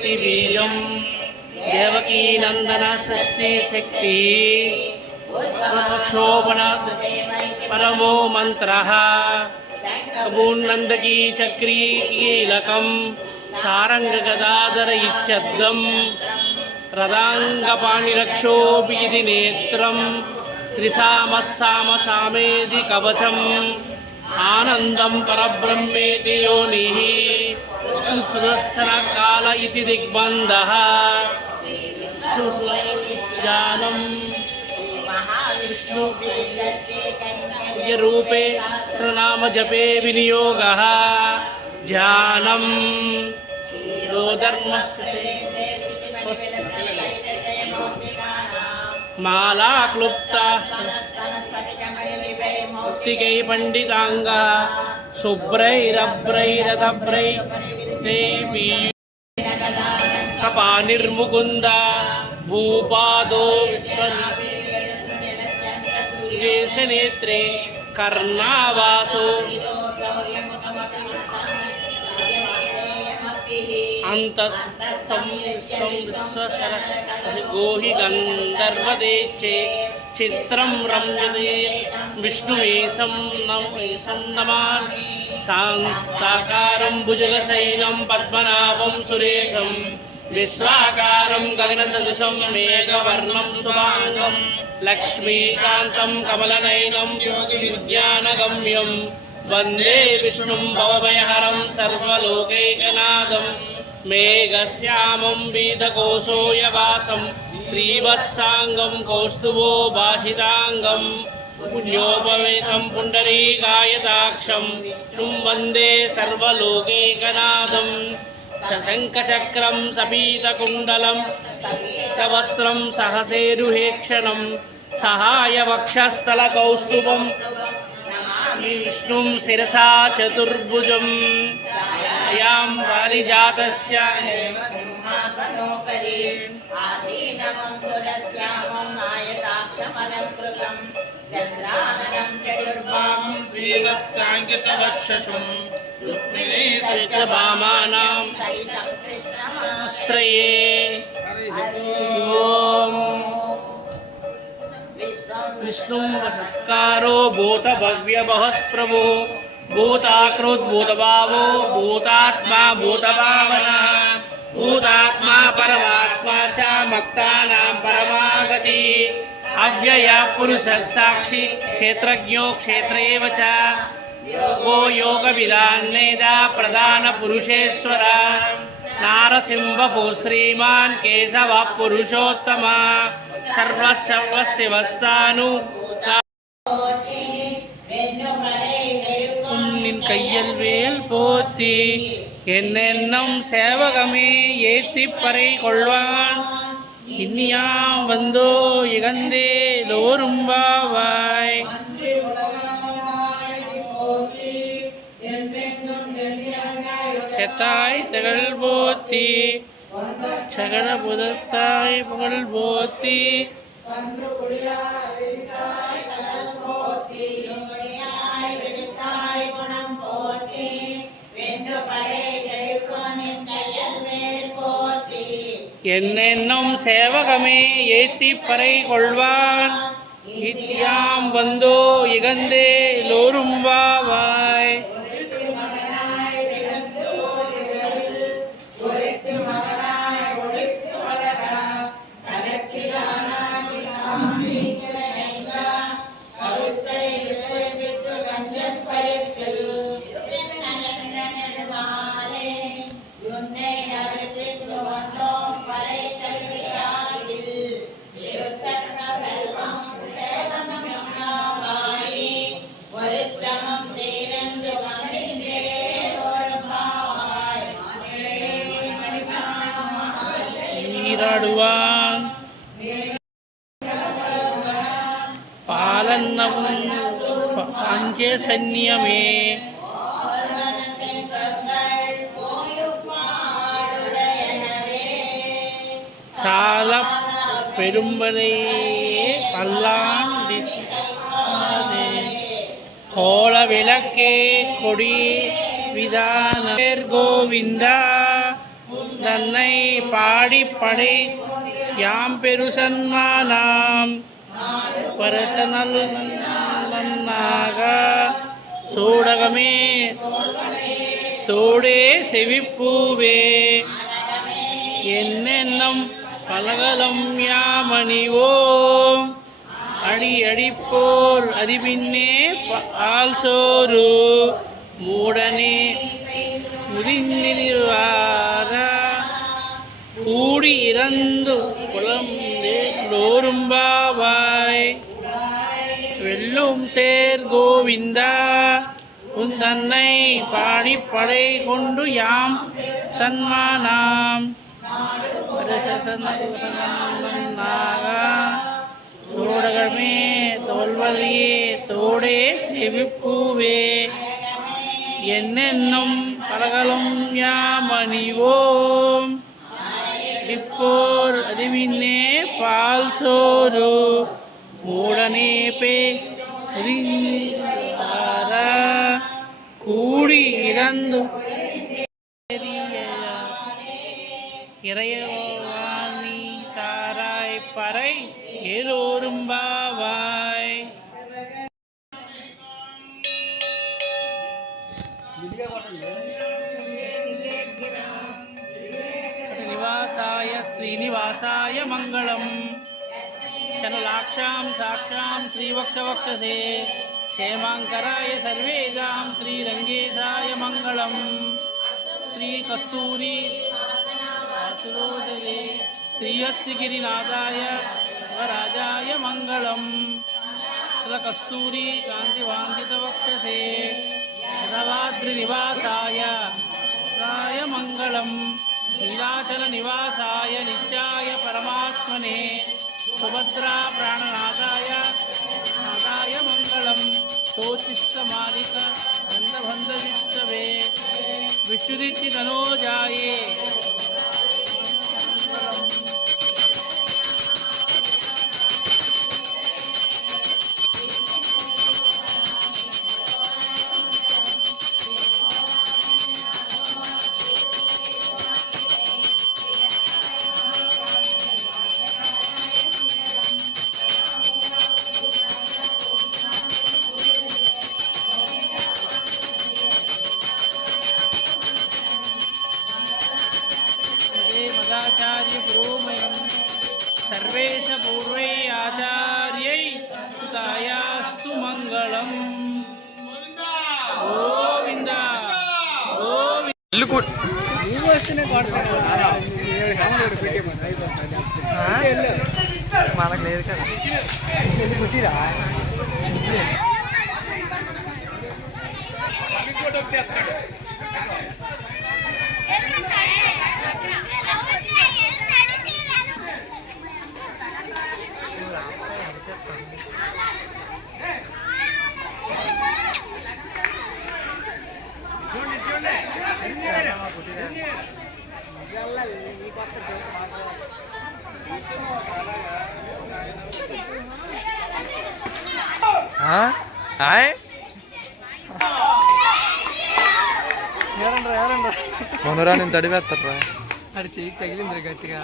प्रणीति बीजं देवकी नंदन सृष्टि शक्ति शोभनाथ परमो मंत्रः कबूर्नंदकी चक्री कीलकं सारंग गदाधर इच्छद्दं रदांगपाणिरक्षोपीति नेत्रं त्रिसामस्सामसामेति कवचम् आनंदं परब्रह्मेति योनिः सुदर्शनकाल इति दिग्बन्धः ज्ञानं रूपे प्रणाम जपे विनियोगः ध्यानं धर्म माला क्लुप्ता मुक्तिकै पंडितांगा शुभ्रैरभ्रैरतभ्रै ते कपानिर्मुकुन्द भूपादो विश्वनेत्रे कर्णावासो गोहि गंधर्वदेशे चित्रं रम्यते विष्णुवेशं नमामि शान्ताकारं भुजगशयनं पद्मनाभं सुरेशं विश्वाकारं गगनसदृशं मेघवर्णं शुभांगं लक्ष्मीकान्तं कमलनयनं योगिविज्ञानगम्यं वन्दे विष्णुं भवभयहरं सर्वलोकैकनाथं मेघश्यामं वीतकोशोयवासं श्रीवत्सांगं कौस्तुभो भाषितांगं पुण्योपवेतं पुण्डरीकायताक्षं तं वन्दे सर्वलोकैकनाथं शङ्खचक्रं सपीतकुण्डलं च वस्त्रं सहसेरुहेक्षणं सहायवक्षस्थलकौस्तुभं विष्णुं शिरसा चतुर्भुजं यां पारिजातस्य सिंहासनोपरि आसीनं तुलस्यामं आयताक्षमलंकृतं चन्द्राननं चतुर्बाहुं श्रीवत्साङ्कितवक्षसं रुक्मिणी सत्यभामानां आश्रये ॐ विष्णुं वषत्कारो भूत भव्य महत् प्रभो भूताकृत भूतभावो भूतात्मा भूतभावना भूतात्मा परमात्मा च मक्तानां परमागति अव्यय पुरुष साक्षी क्षेत्रज्ञो क्षेत्रेव च योगो योगविदान्नेदा प्रधान पुरुषेश्वर नारसिंहपु श्रीमान् केशव पुरुषोत्तम सर्वस्यवस्तानु உன்னின் கையில் வேல் போத்தி என்னென்னும் சேவகமே ஏத்தி பறை கொள்வான் இன்னியாம் வந்தோ இகந்தே தோறும் வாவாய் செத்தாய் திகழ் போத்தி சகல புதத்தாய் புகழ் போத்தி என்னென்னும் சேவகமே ஏத்தி பறை கொள்வான் இத்தியாம் வந்தோ இகந்தே லோரும் வாவாய் நீராடுவான் பாலன்னவும் பஞ்சே சன்னியமே சால பெரும்பதை பல்லான் கோல விளக்கே கொடி விதான கோவிந்தா தன்னை பாடி படை யாம் பெரு சன்மானாம் பரசனல் நன்னாக சூடகமே தோடே செவிப்பூவே என்னென்னம் பலகலம் யாமணிவோம் அடி அடிப்போர் அதிபின்னே ஆல் சோறு மூடனே முறிந்திருவார கூடி இறந்து குளம்பேலோரும்பாவாய் வெல்லும் சேர் கோவிந்தா உன் தன்னை பாடி படை கொண்டு யாம் சன்மானாம் சூடகமே தோல்வழியே தோடே செவிப்பூவே என்னென்னும் பலகலும் யாமணிவோம் இப்போர் அறிவினே பால் சோறு மூடனே பே கூடி இறந்து இறையவாணி தாராய் பறை ஏலோரும்பாவாய் நிவாசாய ஸ்ரீனிவாசாய மங்களம் चनुलाक्षां साक्षां श्रीवक्षवक्षसे क्षेमाङ्कराय सर्वेगां श्रीरङ्गेशाय मङ्गलं श्रीकस्तूरी वासुरोदरे श्रीयस्तिगिरिनाथाय वराजाय मङ्गलं कस्तूरी कान्तिवाञ्छितवक्षसे धवाद्रिनिवासाय मङ्गलं नीलाचलनिवासाय नित्याय परमात्मने सुभद्रा प्राणनाथाय नाथाय मंगलम सोचिष्टमालिक बंधबंधविष्टवे विष्णुदिति तनोजाये आचार्य पुरोमयं सर्वेश पूर्वै आचार्यै सुतायास्तु मंगलम गोविंद మనకు లేదు కదా మొన్నరా నేను తడివేస్తారా అది చెయ్యి తగిలింది గట్టిగా